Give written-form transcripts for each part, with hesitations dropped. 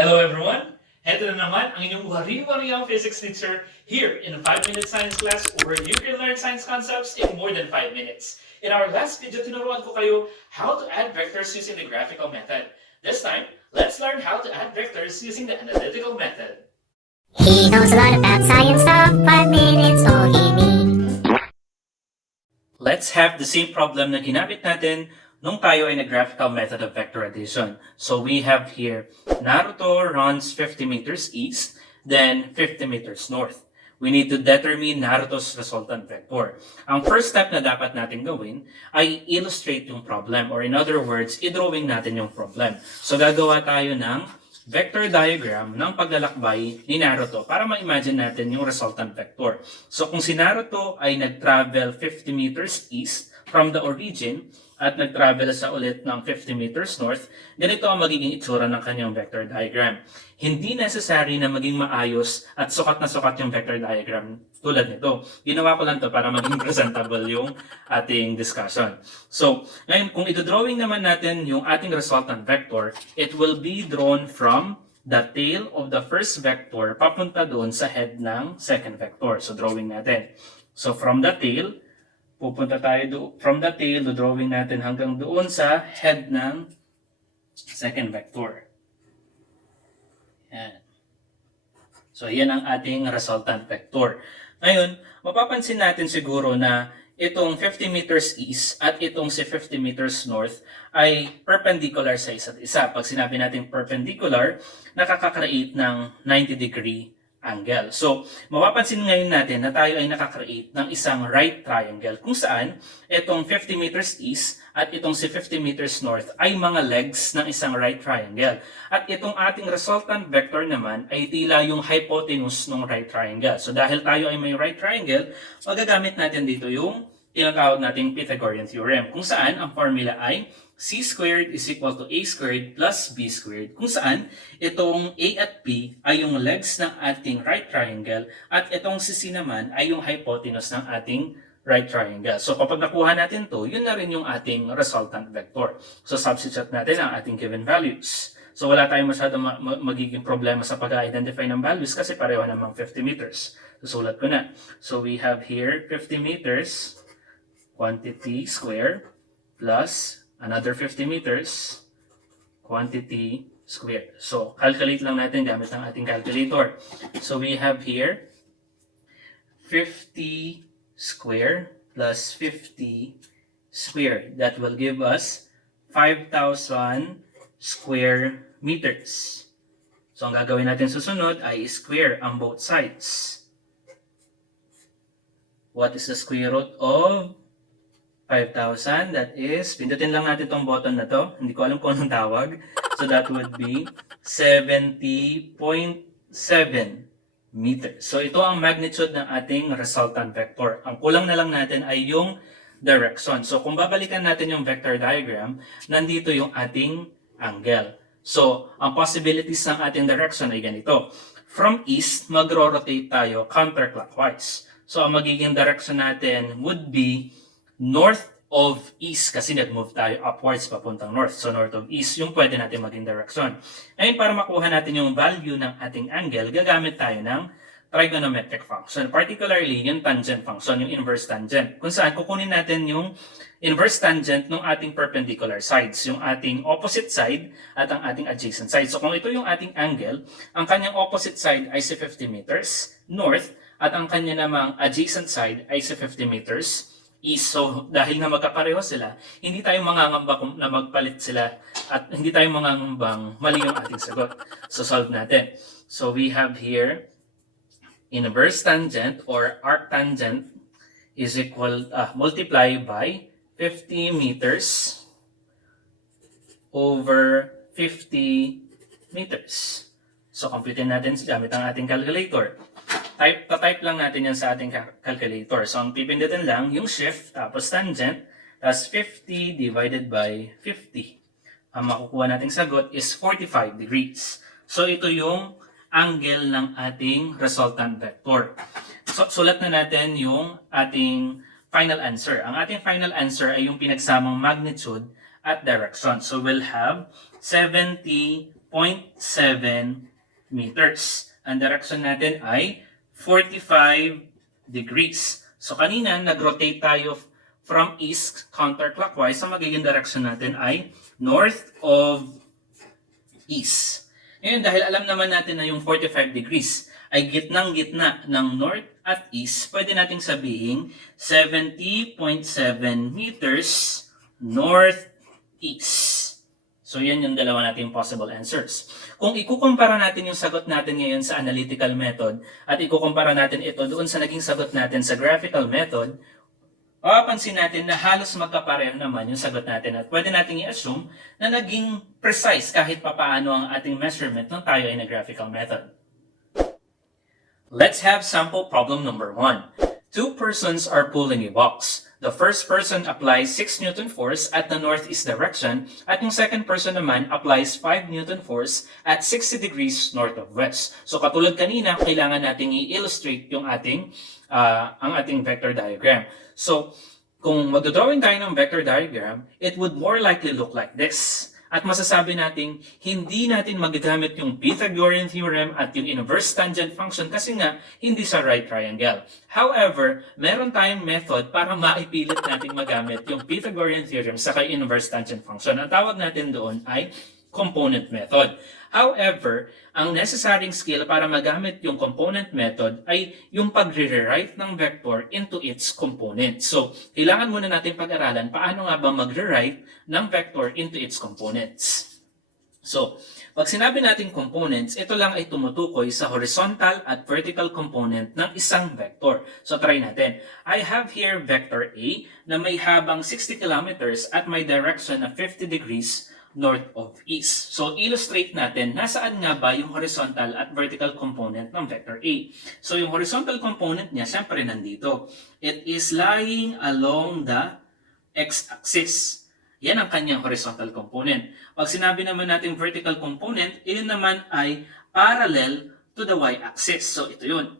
Hello everyone! Heto na naman ang inyong wari-wariaang physics teacher here in a 5-minute science class where you can learn science concepts in more than 5 minutes. In our last video, tinuruan ko kayo how to add vectors using the graphical method. This time, let's learn how to add vectors using the analytical method. He knows a lot about science stuff, 5 minutes all he needs. Let's have the same problem na ginamit natin nung tayo ay nag-graphical method of vector addition. So we have here, Naruto runs 50 meters east, then 50 meters north. We need to determine Naruto's resultant vector. Ang first step na dapat natin gawin ay illustrate yung problem, or in other words, i-drawing natin yung problem. So gagawa tayo ng vector diagram ng paglalakbay ni Naruto para ma-imagine natin yung resultant vector. So kung si Naruto ay nag-travel 50 meters east from the origin, at nag-travel sa ulit ng 50 meters north, ganito ang magiging itsura ng kanyang vector diagram. Hindi necessary na maging maayos at sukat na sukat yung vector diagram tulad nito. Ginawa ko lang to para maging presentable yung ating discussion. So, ngayon, kung ito-drawing naman natin yung ating resultant vector, it will be drawn from the tail of the first vector papunta doon sa head ng second vector. So, drawing natin. So, from the tail, pupunta tayo from the tail, drawing natin hanggang doon sa head ng second vector. Yan. So, yan ang ating resultant vector. Ngayon, mapapansin natin siguro na itong 50 meters east at itong si 50 meters north ay perpendicular sa isa't isa. Pag sinabi natin perpendicular, nakaka-create ng 90-degree angle. So, mapapansin ngayon natin na tayo ay nakakreate ng isang right triangle kung saan itong 50 meters east at itong si 50 meters north ay mga legs ng isang right triangle. At itong ating resultant vector naman ay tila yung hypotenuse ng right triangle. So, dahil tayo ay may right triangle, magagamit natin dito yung tinatawag nating Pythagorean Theorem kung saan ang formula ay c squared is equal to a squared plus b squared, kung saan itong a at b ay yung legs ng ating right triangle at itong si c naman ay yung hypotenuse ng ating right triangle. So kapag nakuha natin to, yun na rin yung ating resultant vector. So substitute natin ang ating given values. So wala tayong masyadong magiging problema sa pag-identify ng values kasi pareho namang 50 meters. Susulat ko na. So we have here 50 meters quantity square plus another 50 meters quantity square. So, calculate lang natin gamit ang ating calculator. So, we have here 50 square plus 50 square. That will give us 5,000 square meters. So, ang gagawin natin susunod ay square ang both sides. What is the square root of 5,000? That is, pindutin lang natin itong button na to. Hindi ko alam kung anong tawag. So that would be 70.7 meters. So ito ang magnitude ng ating resultant vector. Ang kulang na lang natin ay yung direction. So kung babalikan natin yung vector diagram, nandito yung ating angle. So ang possibilities ng ating direction ay ganito. From east, magro-rotate tayo counterclockwise. So ang magiging direction natin would be north of east kasi nag-move tayo upwards papuntang north. So north of east yung pwede natin maging direction. Ngayon para makuha natin yung value ng ating angle, gagamit tayo ng trigonometric function. Particularly yung tangent function, yung inverse tangent. Kung saan kukunin natin yung inverse tangent ng ating perpendicular sides. Yung ating opposite side at ang ating adjacent side. So kung ito yung ating angle, ang kanyang opposite side ay si 50 meters north at ang kanya namang adjacent side ay si 50 meters east. So, dahil na magkapareho sila, hindi tayo mangangamba na magpalit sila at hindi tayo mangangambang mali yung ating sagot. So, solve natin. So, we have here inverse tangent or arctangent is equal, multiply by 50 meters over 50 meters. So, computin natin gamit ang ating calculator. Type lang natin yan sa ating calculator. So, ang pipindutin lang yung shift, tapos tangent, tapos 50 divided by 50. Ang makukuha nating sagot is 45 degrees. So, ito yung angle ng ating resultant vector. So, sulat na natin yung ating final answer. Ang ating final answer ay yung pinagsamang magnitude at direction. So, we'll have 70 meters. Ang direction natin ay 45 degrees. So kanina, nag-rotate tayo from east counterclockwise. So magiging direction natin ay north of east. Ngayon, dahil alam naman natin na yung 45 degrees ay gitnang-gitna ng north at east, pwede nating sabihin 70.7 meters northeast. So yan yung dalawa nating possible answers. Kung ikukumpara natin yung sagot natin ngayon sa analytical method at ikukumpara natin ito doon sa naging sagot natin sa graphical method, mapapansin natin na halos magkapareho naman yung sagot natin at pwede nating i-assume na naging precise kahit papaano ang ating measurement nung tayo ay na-graphical method. Let's have sample problem number 1. Two persons are pulling a box. The first person applies 6 Newton force at the northeast direction at yung second person naman applies 5 Newton force at 60 degrees north of west. So katulad kanina, kailangan nating i-illustrate yung ang ating vector diagram. So kung magdodrawing tayo ng vector diagram, it would more likely look like this. At masasabi natin, hindi natin magagamit yung Pythagorean Theorem at yung inverse tangent function kasi nga, hindi sa right triangle. However, meron tayong method para maipilit natin magamit yung Pythagorean Theorem sa inverse tangent function. Ang tawag natin doon ay component method. However, ang necessary skill para magamit yung component method ay yung pag-rewrite ng vector into its components. So, kailangan muna natin pag-aralan paano nga ba mag-rewrite ng vector into its components. So, pag sinabi natin components, ito lang ay tumutukoy sa horizontal at vertical component ng isang vector. So, try natin. I have here vector A na may habang 60 kilometers at may direction na 50 degrees north of east. So, illustrate natin, nasaan nga ba yung horizontal at vertical component ng vector A? So, yung horizontal component niya, syempre nandito. It is lying along the x-axis. Yan ang kanyang horizontal component. Pag sinabi naman natin vertical component, yun naman ay parallel to the y-axis. So, ito yun.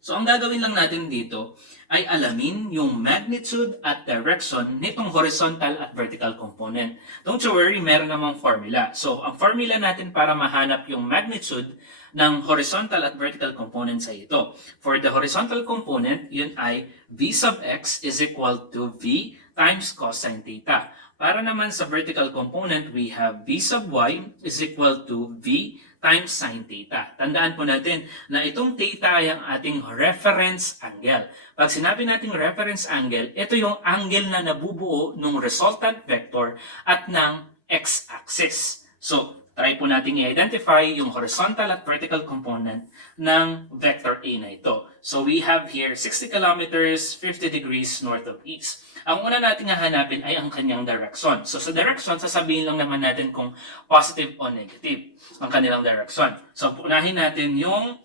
So, ang gagawin lang natin dito ay alamin yung magnitude at direction nitong horizontal at vertical component. Don't you worry, meron namang formula. So, ang formula natin para mahanap yung magnitude ng horizontal at vertical components ay ito. For the horizontal component, yun ay v sub x is equal to v times cosine theta. Para naman sa vertical component, we have v sub y is equal to v times sine theta. Tandaan po natin na itong theta ay ang ating reference angle. Pag sinabi nating reference angle, ito yung angle na nabubuo ng resultant vector at ng x-axis. So, try po natin i-identify yung horizontal at vertical component ng vector A na ito. So, we have here 60 kilometers, 50 degrees north of east. Ang una natin hahanapin ay ang kanyang direction. So, sa direction, sasabihin lang naman natin kung positive o negative ang kanilang direction. So, unahin natin yung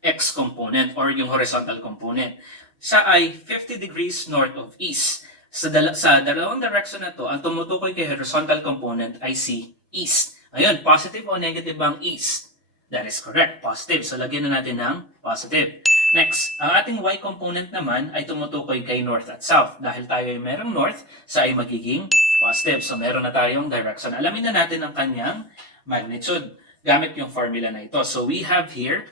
x component or yung horizontal component. Siya ay 50 degrees north of east. Sa dalawang direction na to, ang tumutukoy kay horizontal component ay si east. Ayun, positive o negative ang east? That is correct, positive. So, lagyan na natin ng positive. Next, ang ating y component naman ay tumutukoy kay north at south. Dahil tayo ay merong north, sa ay magiging positive. So, meron na tayong direction. Alamin na natin ang kanyang magnitude gamit yung formula na ito. So, we have here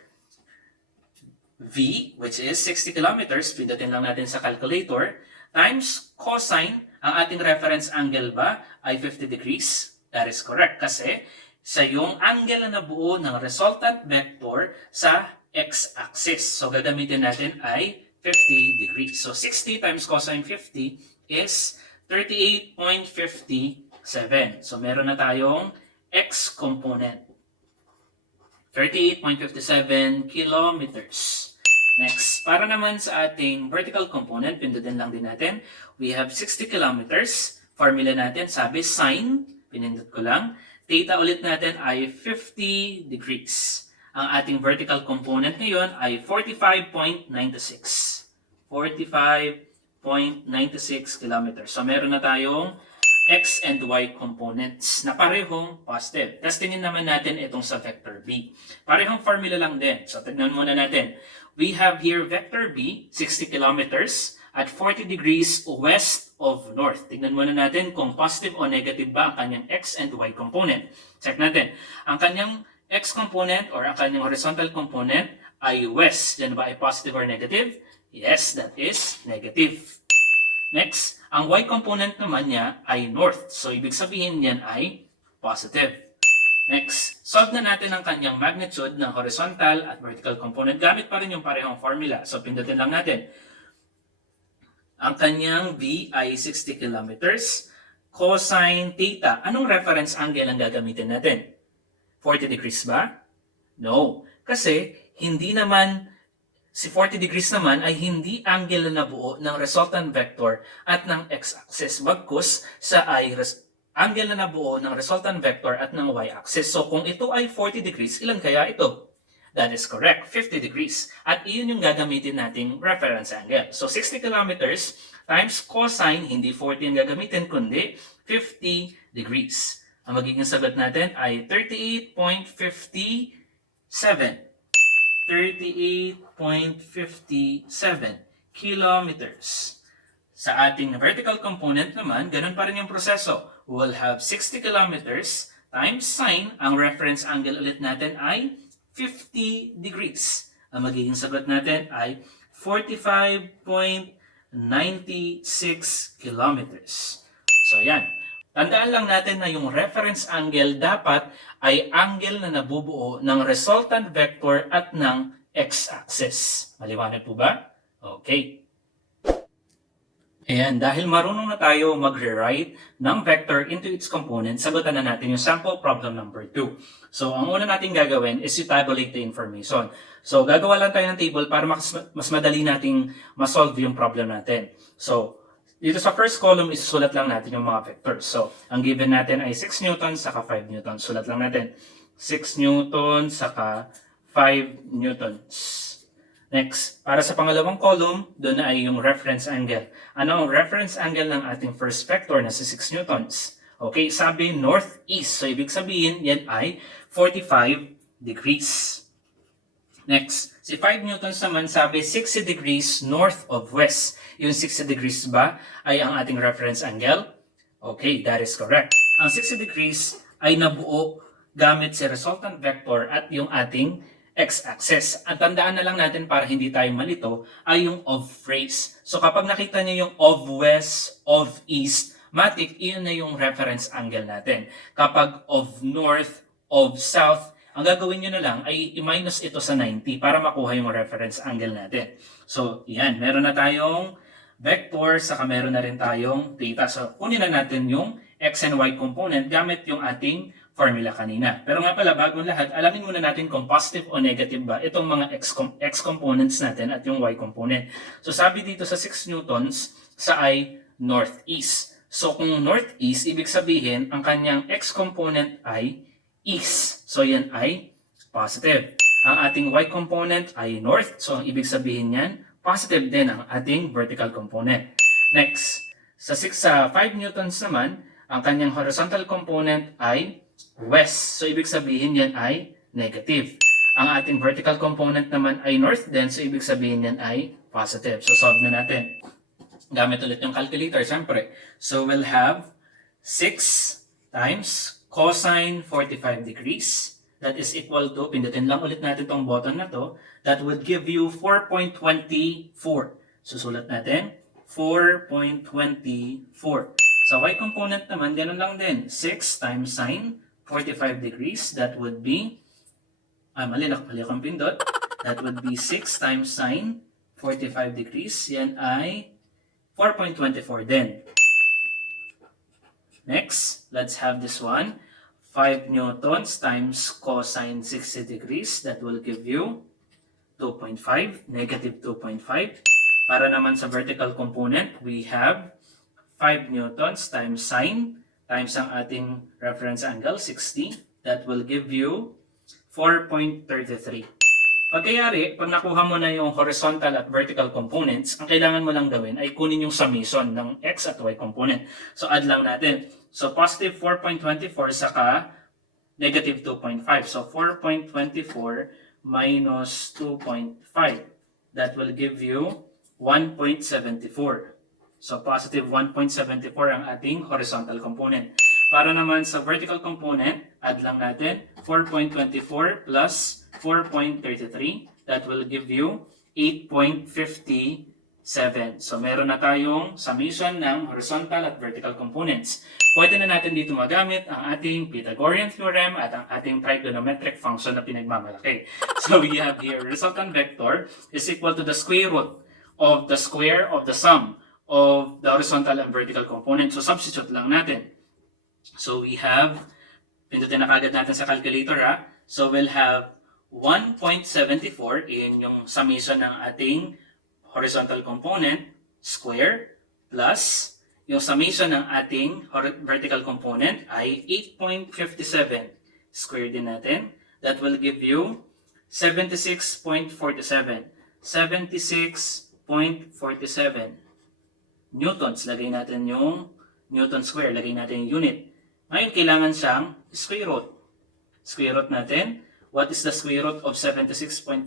v, which is 60 kilometers, pindutin lang natin sa calculator, times cosine, ang ating reference angle ba ay 50 degrees? That is correct kasi sa yung angle na nabuo ng resultant vector sa x-axis. So, gagamitin natin ay 50 degrees. So, 60 times cosine 50 is 38.57. So, meron na tayong x component. 38.57 kilometers. Next, para naman sa ating vertical component, pindutin lang din natin. We have 60 kilometers. Formula natin, sabi sine, pinindot ko lang. Theta ulit natin ay 50 degrees. Ang ating vertical component ngayon ay 45.96. 45.96 kilometers. So, meron na tayong x and y components na parehong positive. Testingin naman natin itong sa vector b. Parehong formula lang din. So, tignan muna natin. We have here vector b, 60 kilometers. at 40 degrees west of north. Tignan muna natin kung positive o negative ba ang kanyang x and y component. Check natin. Ang kanyang x component or ang kanyang horizontal component ay west. Yan ba ay positive or negative? Yes, that is negative. Next, ang y component naman niya ay north. So, ibig sabihin yan ay positive. Next, solve na natin ang kanyang magnitude ng horizontal at vertical component gamit pa rin yung parehong formula. So, pindutin lang natin. Ang kanyang V ay 60 kilometers. Cosine theta. Anong reference angle ang gagamitin natin? 40 degrees ba? No. Kasi, hindi naman si 40 degrees naman ay hindi angle na nabuo ng resultant vector at ng x-axis. Bagkus sa ay angle na nabuo ng resultant vector at ng y-axis. So kung ito ay 40 degrees, ilan kaya ito? That is correct, 50 degrees. At iyon yung gagamitin nating reference angle. So 60 kilometers times cosine, hindi 40 ang gagamitin, kundi 50 degrees. Ang magiging sagot natin ay 38.57. 38.57 kilometers. Sa ating vertical component naman, ganun pa rin yung proseso. We'll have 60 kilometers times sine. Ang reference angle ulit natin ay 50 degrees. Ang magiging sagot natin ay 45.96 kilometers. So yan. Tandaan lang natin na yung reference angle dapat ay angle na nabubuo ng resultant vector at ng x-axis. Maliwanag po ba? Okay. Ayan, dahil marunong na tayo mag-rewrite ng vector into its components, sagutan na natin yung sample problem number 2. So, ang una natin gagawin is i-tabulate the information. So, gagawa lang tayo ng table para mas madali nating ma-solve yung problem natin. So, dito sa first column, isusulat lang natin yung mga vectors. So, ang given natin ay 6 newtons saka 5 newtons. Sulat lang natin. 6 newtons saka 5 newtons. Next, para sa pangalawang column, doon ay yung reference angle. Ano ang reference angle ng ating first vector na si 6 newtons? Okay, sabi northeast. So, ibig sabihin, yan ay 45 degrees. Next, si 5 newtons naman sabi 60 degrees north of west. Yung 60 degrees ba ay ang ating reference angle? Okay, that is correct. Ang 60 degrees ay nabuo gamit si resultant vector at yung ating x-axis. At tandaan na lang natin para hindi tayo malito ay yung of phrase. So kapag nakita niyo yung of west, of east, matik, iyon na yung reference angle natin. Kapag of north, of south, ang gagawin nyo na lang ay i-minus ito sa 90 para makuha yung reference angle natin. So, yan. Meron na tayong vector, saka meron na rin tayong theta. So, kunin na natin yung x and y component gamit yung ating formula kanina. Pero nga pala, bagong lahat, alamin muna natin kung positive o negative ba itong mga x components natin at yung y component. So, sabi dito sa 6 newtons sa ay northeast. So, kung northeast, ibig sabihin, ang kanyang x component ay east. So, yan ay positive. Ang ating y component ay north. So, ang ibig sabihin yan, positive din ang ating vertical component. Next, sa 5 newtons naman, ang kanyang horizontal component ay west. So, ibig sabihin yan ay negative. Ang ating vertical component naman ay north din. So, ibig sabihin yan ay positive. So, solve na natin. Gamit ulit yung calculator, siyempre. So, we'll have 6 times cosine 45 degrees. That is equal to, pindutin lang ulit natin tong button na to, that would give you 4.24. Susulat natin, 4.24. Sa y component naman, ganun lang din. 6 times sine 45 degrees, that would be, mali akong pindot. That would be 6 times sine 45 degrees. Yan ay 4.24 din. Next, let's have this one. 5 newtons times cosine 60 degrees. That will give you 2.5, negative 2.5. Para naman sa vertical component, we have 5 newtons times sine times ang ating reference angle, 60. That will give you 4.33. Pagkayari, pag nakuha mo na yung horizontal at vertical components, ang kailangan mo lang gawin ay kunin yung summation ng x at y component. So, add lang natin. So, positive 4.24 saka negative 2.5. So, 4.24 minus 2.5. That will give you 1.74. So positive 1.74 ang ating horizontal component. Para naman sa vertical component, add lang natin 4.24 plus 4.33. That will give you 8.57. So meron na tayong summation ng horizontal at vertical components. Pwede na natin dito magamit ang ating Pythagorean theorem at ang ating trigonometric function na pinagmamalaki. So we have here resultant vector is equal to the square root of the square of the sum of the horizontal and vertical component. So substitute lang natin. So we have, pindutin na kagad natin sa calculator ha. So we'll have 1.74 in yung summation ng ating horizontal component, square, plus yung summation ng ating vertical component ay 8.57. Square din natin. That will give you 76.47. 76.47 newtons. Lagay natin yung newton square. Lagay natin yung unit. Ngayon, kailangan siyang square root. Square root natin. What is the square root of 76.47?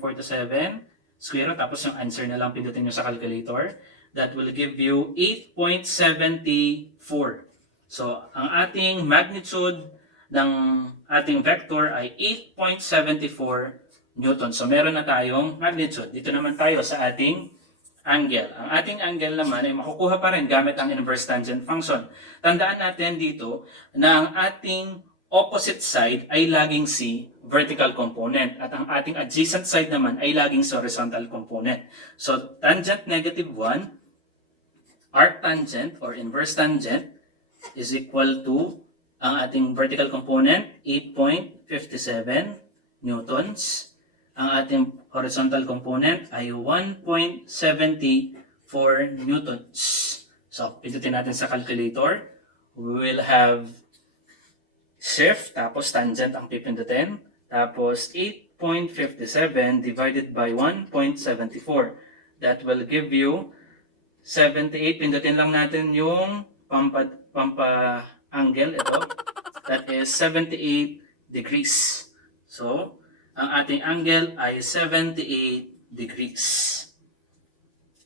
Square root, tapos yung answer na lang pindutin nyo sa calculator. That will give you 8.74. So, ang ating magnitude ng ating vector ay 8.74 newton. So, meron na tayong magnitude. Dito naman tayo sa ating angle. Ang ating angle naman ay makukuha pa rin gamit ang inverse tangent function. Tandaan natin dito na ang ating opposite side ay laging si vertical component at ang ating adjacent side naman ay laging si horizontal component. So, tangent negative 1, arc tangent or inverse tangent is equal to ang ating vertical component 8.57 newtons. Ang ating horizontal component ay 1.74 newtons. So, pindutin natin sa calculator. We will have shift, tapos tangent ang pipindutin. Tapos 8.57 divided by 1.74. That will give you 78. Pindutin lang natin yung pampa-angle. Ito. That is 78 degrees. So, ang ating angle ay 78 degrees.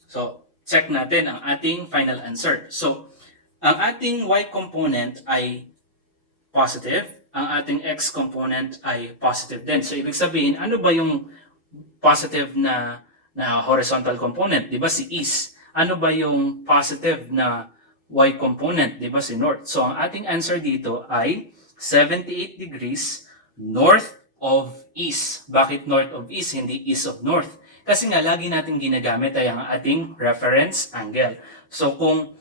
So, check natin ang ating final answer. So, ang ating y component ay positive. Ang ating x component ay positive din. So, ibig sabihin, ano ba yung positive na horizontal component? Di ba si east? Ano ba yung positive na y component? Di ba si north? So, ang ating answer dito ay 78 degrees north of east. Bakit north of east, hindi east of north? Kasi nga, lagi natin ginagamit ay ang ating reference angle. So, kung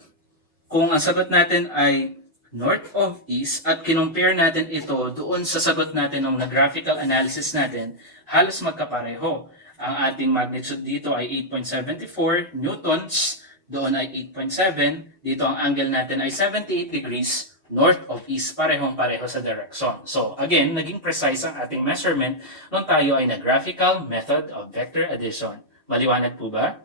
ang sagot natin ay north of east at kinompare natin ito doon sa sagot natin ng graphical analysis natin, halos magkapareho. Ang ating magnitude dito ay 8.74 newtons, doon ay 8.7, dito ang angle natin ay 78 degrees north of east, parehong-pareho sa direction. So, again, naging precise ang ating measurement nung tayo ay nag-graphical method of vector addition. Maliwanag po ba?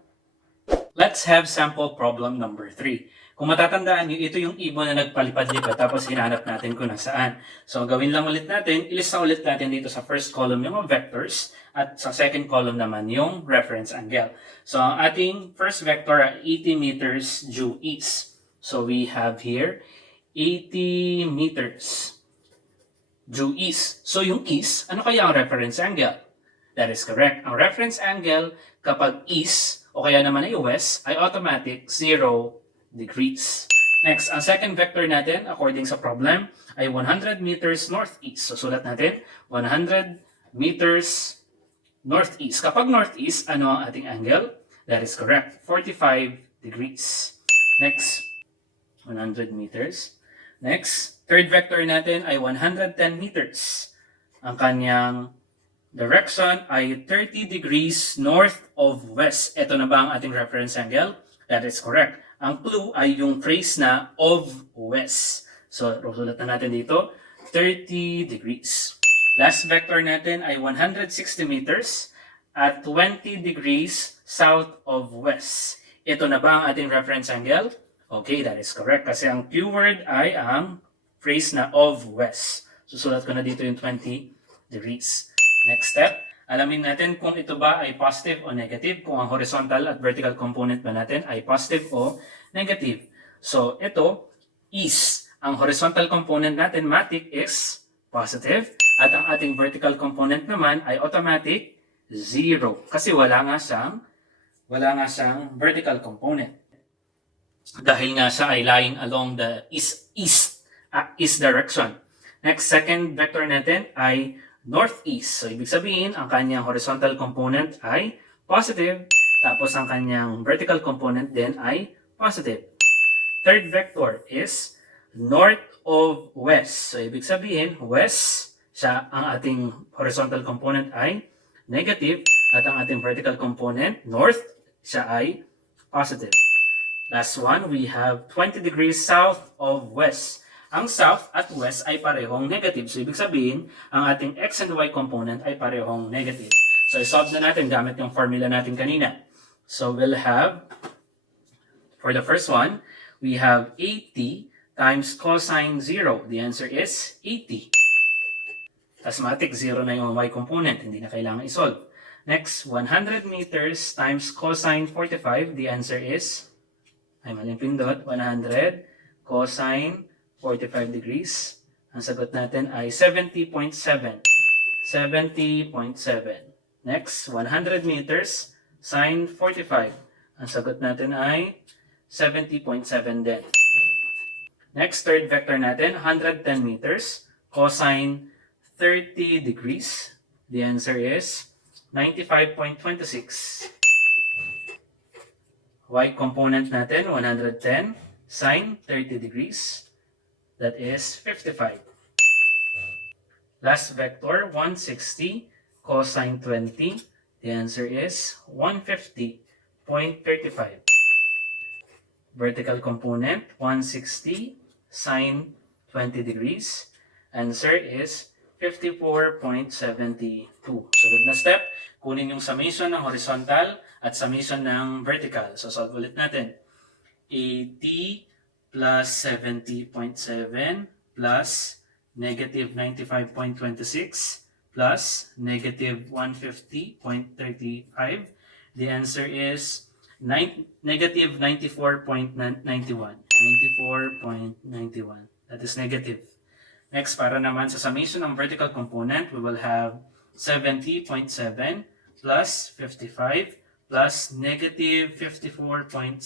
Let's have sample problem number 3. Kung matatandaan nyo, ito yung ibon na nagpalipad-lipad tapos hinanap natin kung nasaan. So, gawin lang ulit natin, ilista ulit natin dito sa first column yung vectors at sa second column naman yung reference angle. So, ang ating first vector ay 80 meters due east. So, we have here 80 meters due east. So, yung east, ano kaya ang reference angle? That is correct. Ang reference angle kapag east o kaya naman ay west ay automatic 0 degrees. Next, ang second vector natin according sa problem ay 100 meters northeast. So, sulat natin 100 meters northeast. Kapag northeast, ano ang ating angle? That is correct. 45 degrees. Next, 100 meters. Next, third vector natin ay 110 meters. Ang kanyang direction ay 30 degrees north of west. Ito na ba ang ating reference angle? That is correct. Ang clue ay yung phrase na of west. So, sulat na natin dito, 30 degrees. Last vector natin ay 160 meters at 20 degrees south of west. Ito na ba ang ating reference angle? Okay, that is correct. Kasi ang keyword ay ang phrase na of west. Susulat ko na dito yung 20 degrees. Next step, Alamin natin kung ito ba ay positive o negative, kung ang horizontal at vertical component ba natin ay positive o negative. So, ito is, ang horizontal component natin, matic, is positive, at ang ating vertical component naman ay automatic 0 kasi wala nga siyang vertical component. Dahil nga siya ay lying along the east direction. Next, second vector natin ay northeast. So, ibig sabihin, ang kanyang horizontal component ay positive, tapos ang kanyang vertical component din ay positive. Third vector is north of west. So, ibig sabihin, west, siya ang ating horizontal component ay negative, at ang ating vertical component, north, siya ay positive. Last one, we have 20 degrees south of west. Ang south at west ay parehong negative. So, ibig sabihin, ang ating x and y component ay parehong negative. So, isolve na natin gamit yung formula natin kanina. So, we'll have, for the first one, we have 80 times cosine 0. The answer is 80. Tasmatic, 0 na yung y component. Hindi na kailangan isolve. Next, 100 meters times cosine 45. The answer is, ay maling pindot, 100 cosine 45 degrees. Ang sagot natin ay 70.7. 70.7. Next, 100 meters sine 45. Ang sagot natin ay 70.7 din. Next, third vector natin, 110 meters cosine 30 degrees. The answer is 95.26. Y component natin, 110 sine 30 degrees. That is 55. Last vector, 160 cosine 20. The answer is 150.35. Vertical component, 160 sine 20 degrees. Answer is 54.72. Sunod na step, kunin yung summation ng horizontal at summation ng vertical. So, solve ulit natin. 80 plus 70.7 plus negative 95.26 plus negative 150.35. The answer is negative 94.91. 94.91. That is negative. Next, para naman sa summation ng vertical component, we will have 70.7 plus 55 plus negative 54.72.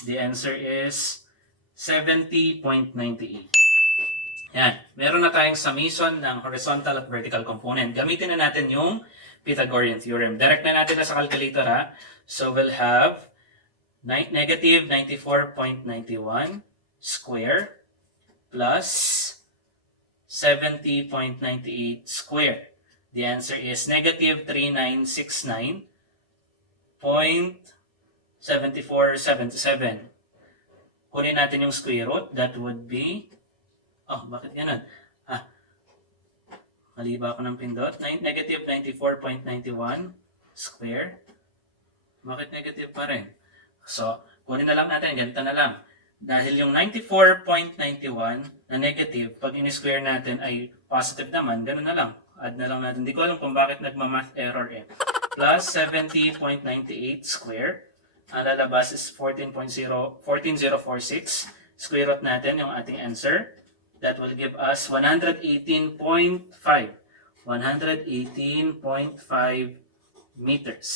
The answer is 70.98. Yan. Meron na tayong summation ng horizontal at vertical component. Gamitin na natin yung Pythagorean Theorem. Direct na natin na sa calculator ha. So we'll have negative 94.91 square plus 70.98 square. The answer is negative 3969.7477. Kunin natin yung square root. That would be, bakit ganun? Mali ba ako ng pindot? Negative 94.91 square. Bakit negative pa rin? So, kunin na lang natin. Ganito na lang. Dahil yung 94.91 na negative, pag in-square natin ay positive naman, ganun na lang. Add na lang natin. Hindi ko alam kung bakit nagma-math error eh. Plus 70.98 square. Ang lalabas is 14.046. Square root natin yung ating answer. That will give us 118.5. 118.5 meters.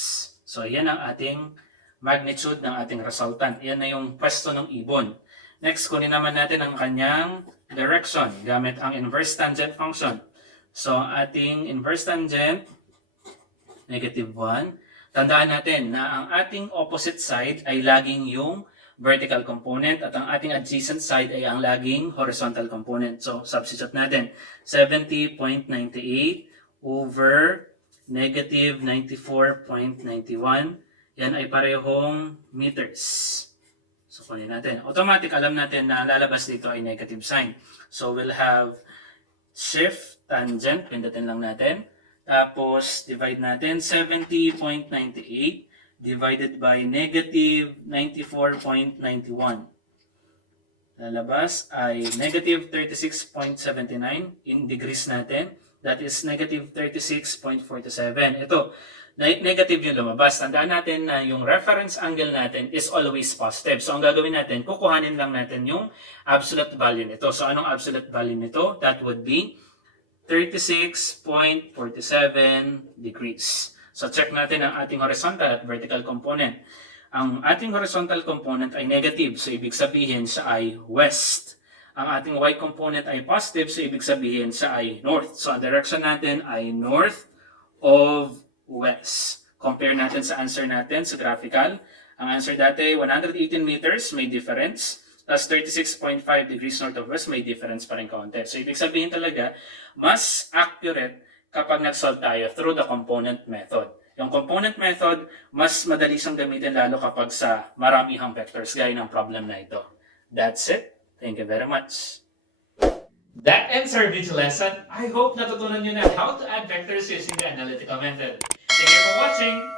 So, yan ang ating magnitude ng ating resultant. Yan na yung pwesto ng ibon. Next, kunin naman natin ang kanyang direction gamit ang inverse tangent function. So, ating inverse tangent, negative 1. Tandaan natin na ang ating opposite side ay laging yung vertical component at ang ating adjacent side ay ang laging horizontal component. So, substitute natin. 70.98 over negative 94.91. Yan ay parehong meters. So, kunin natin. Automatic, alam natin na ang lalabas dito ay negative sign. So, we'll have shift tangent. Pindutin lang natin. Tapos, divide natin. 70.98 divided by negative 94.91. Lalabas ay negative 36.79 in degrees natin That is negative 36.47. Ito, negative yung lumabas. Tandaan natin na yung reference angle natin is always positive. So, ang gagawin natin, kukuhanin lang natin yung absolute value nito. So, anong absolute value nito? That would be 36.47 degrees. So, check natin ang ating horizontal at vertical component. Ang ating horizontal component ay negative. So, ibig sabihin siya ay west. Ang ating y component ay positive, so ibig sabihin siya ay north. So, ang direction natin ay north of west. Compare natin sa answer natin sa graphical. Ang answer dati, 118 meters, may difference. Plus 36.5 degrees north of west, may difference pa rin kaunti. So, ibig sabihin talaga, mas accurate kapag nag-solve tayo through the component method. Yung component method, mas madali siyang gamitin lalo kapag sa maramihang vectors gaya ng problem na ito. That's it. Thank you very much. That ends our video lesson. I hope natutunan nyo na how to add vectors using the analytical method. Thank you for watching.